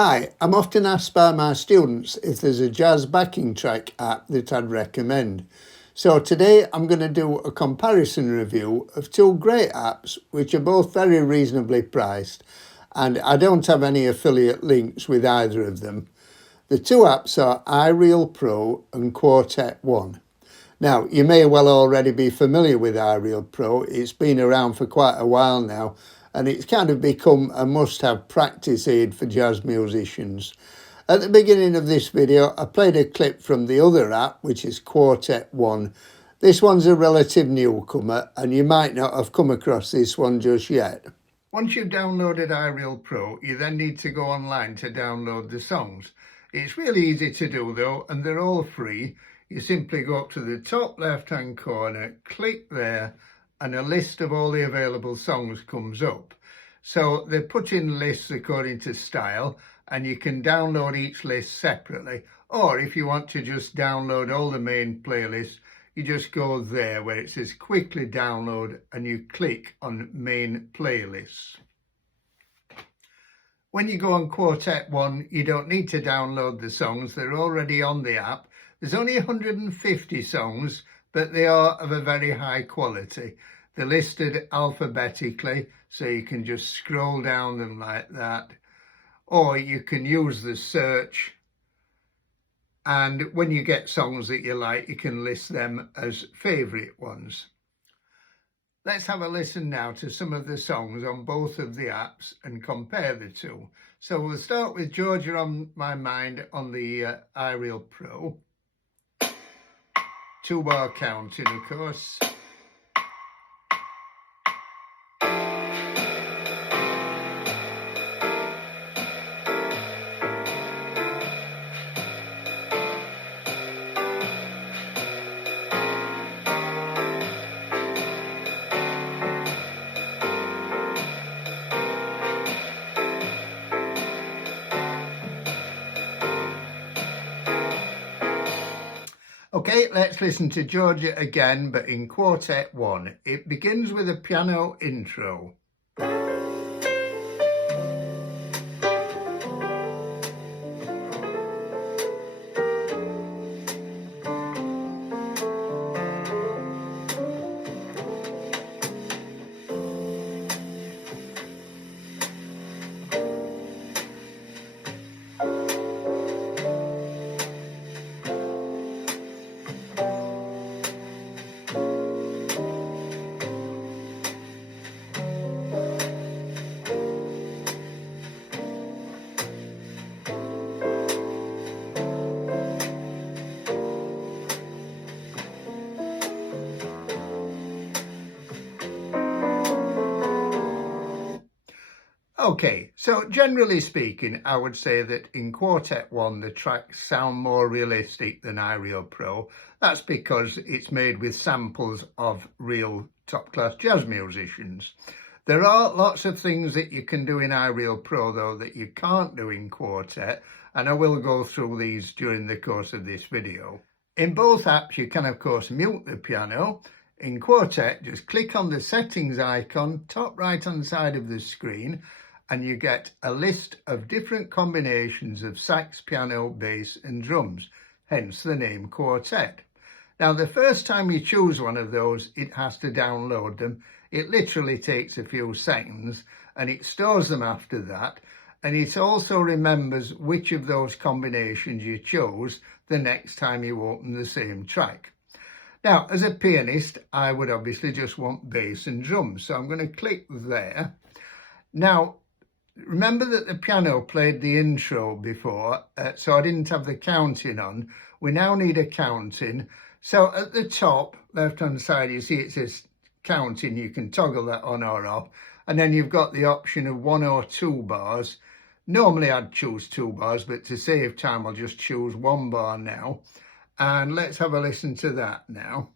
Hi, I'm often asked by my students if there's a jazz backing track app that I'd recommend. So today I'm going to do a comparison review of two great apps which are both very reasonably priced, and I don't have any affiliate links with either of them. The two apps are iReal Pro and Quartet1. Now, you may well already be familiar with iReal Pro. It's been around for quite a while now, and it's kind of become a must-have practice aid for jazz musicians. At the beginning of this video, I played a clip from the other app, which is Quartet1. This one's a relative newcomer, and you might not have come across this one just yet. Once you've downloaded iReal Pro, you then need to go online to download the songs. It's really easy to do though, and they're all free. You simply go up to the top left-hand corner, click there, and a list of all the available songs comes up. So they put in lists according to style, and you can download each list separately. Or if you want to just download all the main playlists, you just go there where it says quickly download and you click on main playlists. When you go on Quartet1, you don't need to download the songs, they're already on the app. There's only 150 songs, but they are of a very high quality. They're listed alphabetically, so you can just scroll down them like that. Or you can use the search, and when you get songs that you like, you can list them as favourite ones. Let's have a listen now to some of the songs on both of the apps and compare the two. So we'll start with Georgia on My Mind on the iReal Pro. 2-bar counting, of course. Okay, let's listen to Georgia again, but in Quartet1. It begins with a piano intro. Okay, so generally speaking, I would say that in Quartet1, the tracks sound more realistic than iReal Pro. That's because it's made with samples of real top-class jazz musicians. There are lots of things that you can do in iReal Pro, though, that you can't do in Quartet, and I will go through these during the course of this video. In both apps, you can, of course, mute the piano. In Quartet, just click on the settings icon, top right-hand side of the screen, and you get a list of different combinations of sax, piano, bass and drums, hence the name Quartet. Now, the first time you choose one of those, it has to download them. It literally takes a few seconds, and it stores them after that, and it also remembers which of those combinations you chose the next time you open the same track. Now, as a pianist, I would obviously just want bass and drums, so I'm going to click there. Now, remember that the piano played the intro before, so I didn't have the counting on. We now need a counting. So at the top, left-hand side, you see it says counting. You can toggle that on or off. And then you've got the option of 1 or 2 bars. Normally I'd choose 2 bars, but to save time, I'll just choose 1 bar now. And let's have a listen to that now.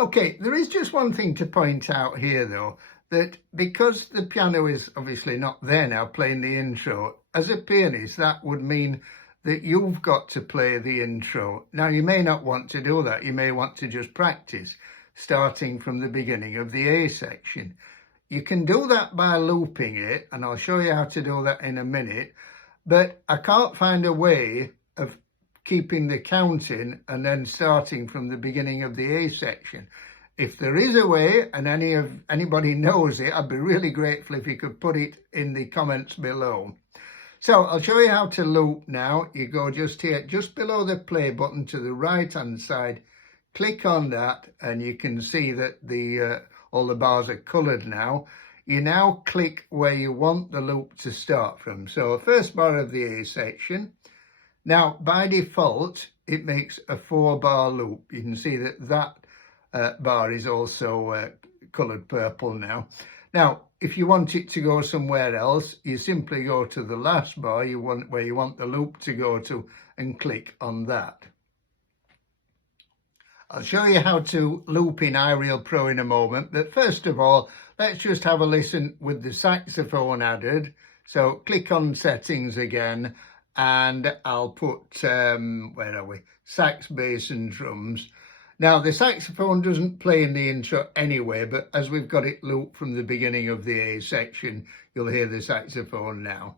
Okay, there is just one thing to point out here though, that because the piano is obviously not there now playing the intro, as a pianist, that would mean that you've got to play the intro. Now, you may not want to do that. You may want to just practice, starting from the beginning of the A section. You can do that by looping it, and I'll show you how to do that in a minute, but I can't find a way of keeping the counting and then starting from the beginning of the A section. If there is a way and anybody knows it, I'd be really grateful if you could put it in the comments below. So I'll show you how to loop now. You go just here, just below the play button to the right hand side, click on that, and you can see that all the bars are coloured now. You now click where you want the loop to start from. So first bar of the A section. Now by default it makes a 4-bar loop. You can see that bar is also coloured purple now. Now, if you want it to go somewhere else, you simply go to the last bar where you want the loop to go to and click on that. I'll show you how to loop in iReal Pro in a moment, but first of all, let's just have a listen with the saxophone added. So click on settings again, and I'll put, where are we? Sax, bass and drums. Now, the saxophone doesn't play in the intro anyway, but as we've got it looped from the beginning of the A section, you'll hear the saxophone now.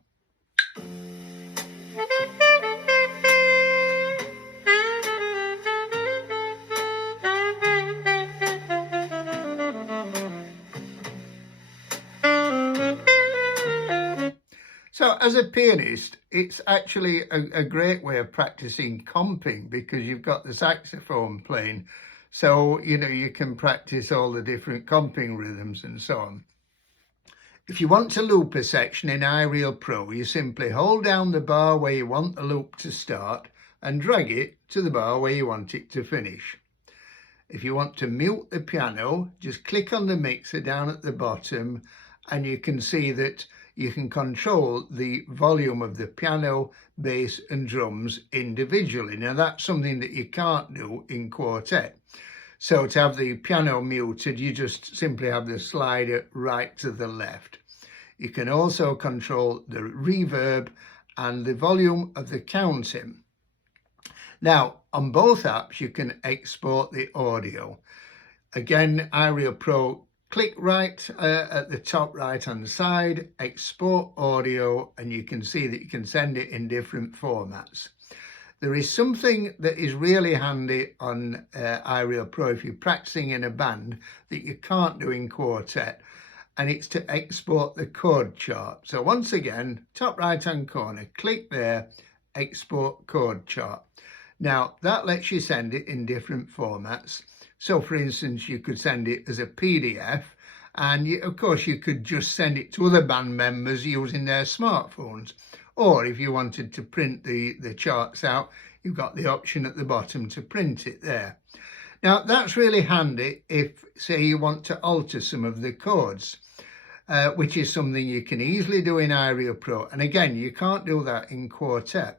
So as a pianist, it's actually a great way of practicing comping, because you've got the saxophone playing. So, you know, you can practice all the different comping rhythms and so on. If you want to loop a section in iReal Pro, you simply hold down the bar where you want the loop to start and drag it to the bar where you want it to finish. If you want to mute the piano, just click on the mixer down at the bottom, and you can see that you can control the volume of the piano, bass and drums individually. Now that's something that you can't do in Quartet. So to have the piano muted, you just simply have the slider right to the left. You can also control the reverb and the volume of the counting. Now on both apps you can export the audio. Again, iReal Pro, click right at the top right hand side, export audio, and you can see that you can send it in different formats. There is something that is really handy on iReal Pro if you're practicing in a band that you can't do in Quartet, and it's to export the chord chart. So once again, top right hand corner, click there, export chord chart. Now that lets you send it in different formats. So for instance, you could send it as a PDF, and of course you could just send it to other band members using their smartphones. Or if you wanted to print the charts out, you've got the option at the bottom to print it there. Now that's really handy if, say, you want to alter some of the chords, which is something you can easily do in iReal Pro. And again, you can't do that in Quartet.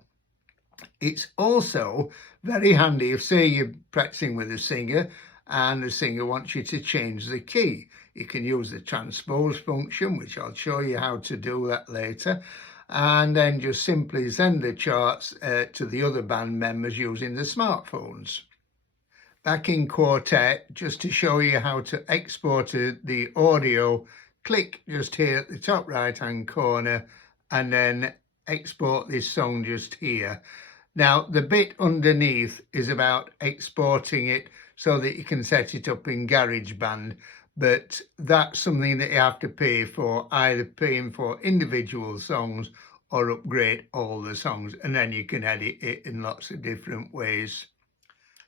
It's also very handy if, say, you're practicing with a singer and the singer wants you to change the key. You can use the transpose function, which I'll show you how to do that later, and then just simply send the charts to the other band members using the smartphones. Back in Quartet, just to show you how to export the audio, click just here at the top right hand corner and then export this song just here. Now the bit underneath is about exporting it so that you can set it up in GarageBand, but that's something that you have to pay for, either paying for individual songs or upgrade all the songs, and then you can edit it in lots of different ways.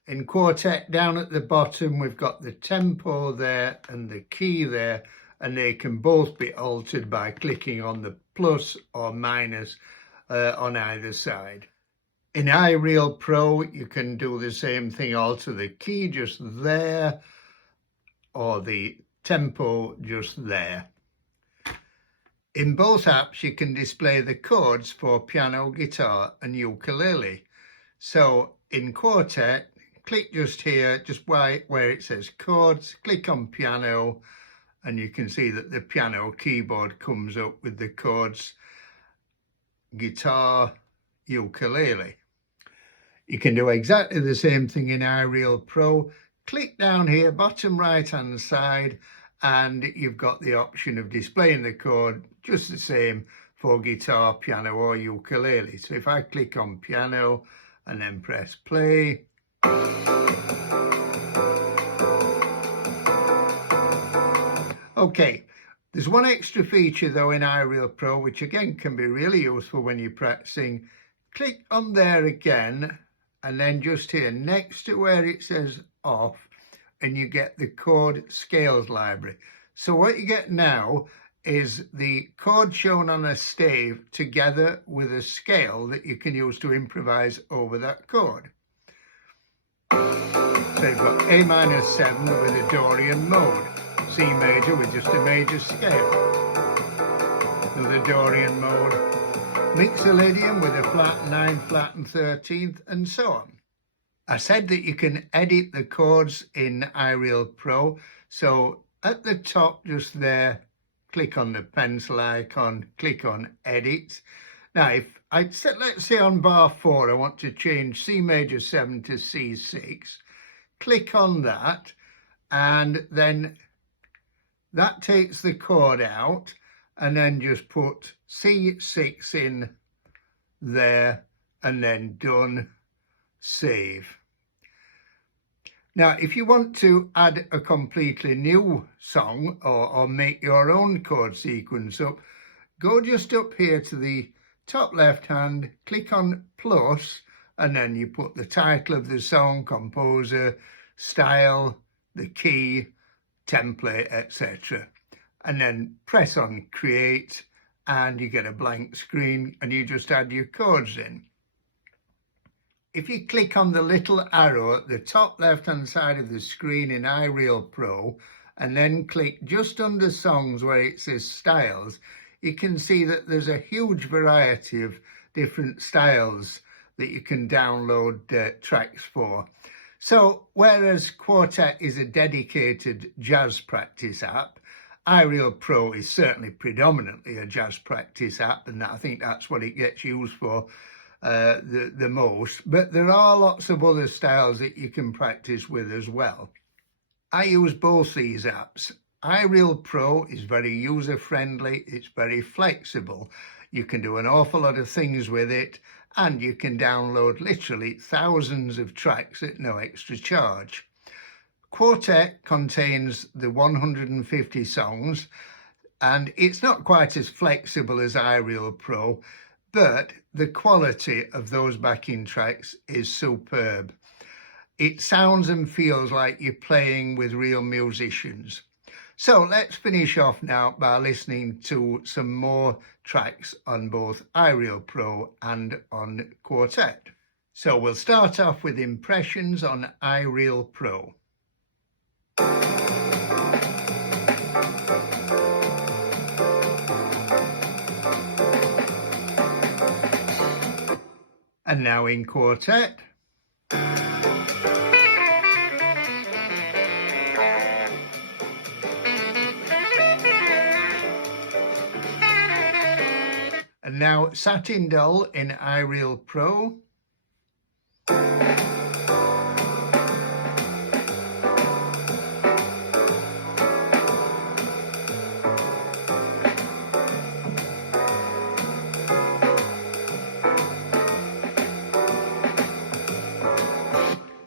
In Quartet, down at the bottom, we've got the tempo there and the key there, and they can both be altered by clicking on the plus or minus on either side. In iReal Pro, you can do the same thing, alter the key just there, or the tempo just there. In both apps, you can display the chords for piano, guitar and ukulele. So in Quartet, click just here, just where it says chords, click on piano, and you can see that the piano keyboard comes up with the chords. Guitar, ukulele. You can do exactly the same thing in iReal Pro. Click down here, bottom right hand side, and you've got the option of displaying the chord just the same for guitar, piano or ukulele. So if I click on piano and then press play, okay, there's one extra feature though in iReal Pro, which again can be really useful when you're practicing. Click on there again, and then just here next to where it says off, and you get the chord scales library. So what you get now is the chord shown on a stave together with a scale that you can use to improvise over that chord. So you've got A-7 with a Dorian mode, C major with just a major scale, another Dorian mode, Mixolydian with a flat 9, flat and 13th, and so on. I said that you can edit the chords in iReal Pro. So at the top just there, click on the pencil icon, click on edit. Now if I set, let's say on bar 4, I want to change C major 7 to C6, click on that, and then that takes the chord out, and then just put C6 in there, and then done, save. Now, if you want to add a completely new song or make your own chord sequence up, go just up here to the top left hand, click on plus, and then you put the title of the song, composer, style, the key, template, etc. And then press on create, and you get a blank screen, and you just add your chords in. If you click on the little arrow at the top left hand side of the screen in iReal Pro, and then click just under songs where it says styles, you can see that there's a huge variety of different styles that you can download tracks for. So whereas Quartet is a dedicated jazz practice app, iReal Pro is certainly predominantly a jazz practice app, and I think that's what it gets used for the most. But there are lots of other styles that you can practice with as well. I use both these apps. iReal Pro is very user-friendly, it's very flexible. You can do an awful lot of things with it, and you can download literally thousands of tracks at no extra charge. Quartet contains the 150 songs, and it's not quite as flexible as iReal Pro, but the quality of those backing tracks is superb. It sounds and feels like you're playing with real musicians. So let's finish off now by listening to some more tracks on both iReal Pro and on Quartet. So we'll start off with impressions on iReal Pro. And now in Quartet. And now Satin Doll in iReal Pro.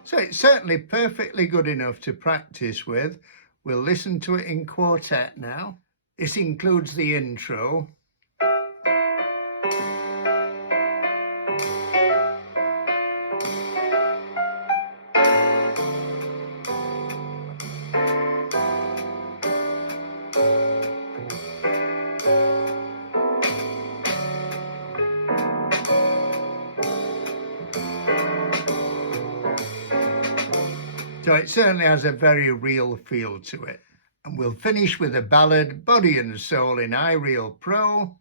So it's certainly perfectly good enough to practice with. We'll listen to it in Quartet now. This includes the intro. So it certainly has a very real feel to it. And we'll finish with a ballad, Body and Soul in iReal Pro.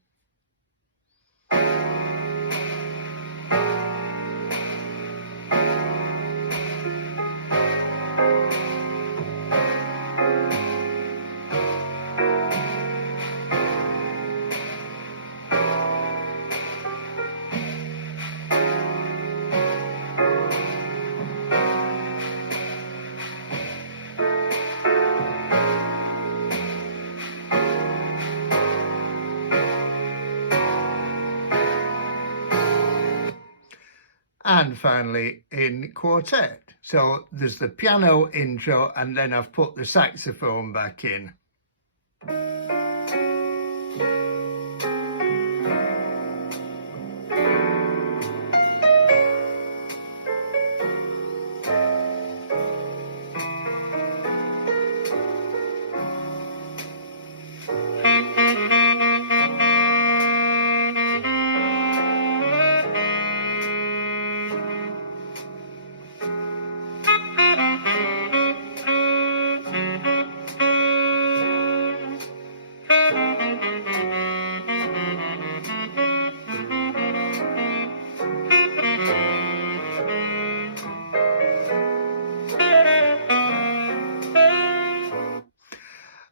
and finally in Quartet. So there's the piano intro, and then I've put the saxophone back in.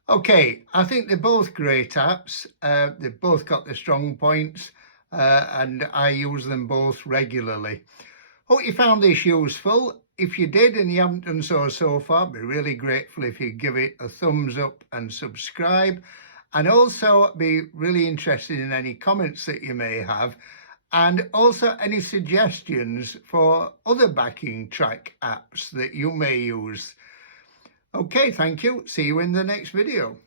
Okay, I think they're both great apps. They've both got their strong points, and I use them both regularly. Hope you found this useful. If you did and you haven't done so far, I'd be really grateful if you give it a thumbs up and subscribe. And also be really interested in any comments that you may have, and also any suggestions for other backing track apps that you may use. Okay, thank you. See you in the next video.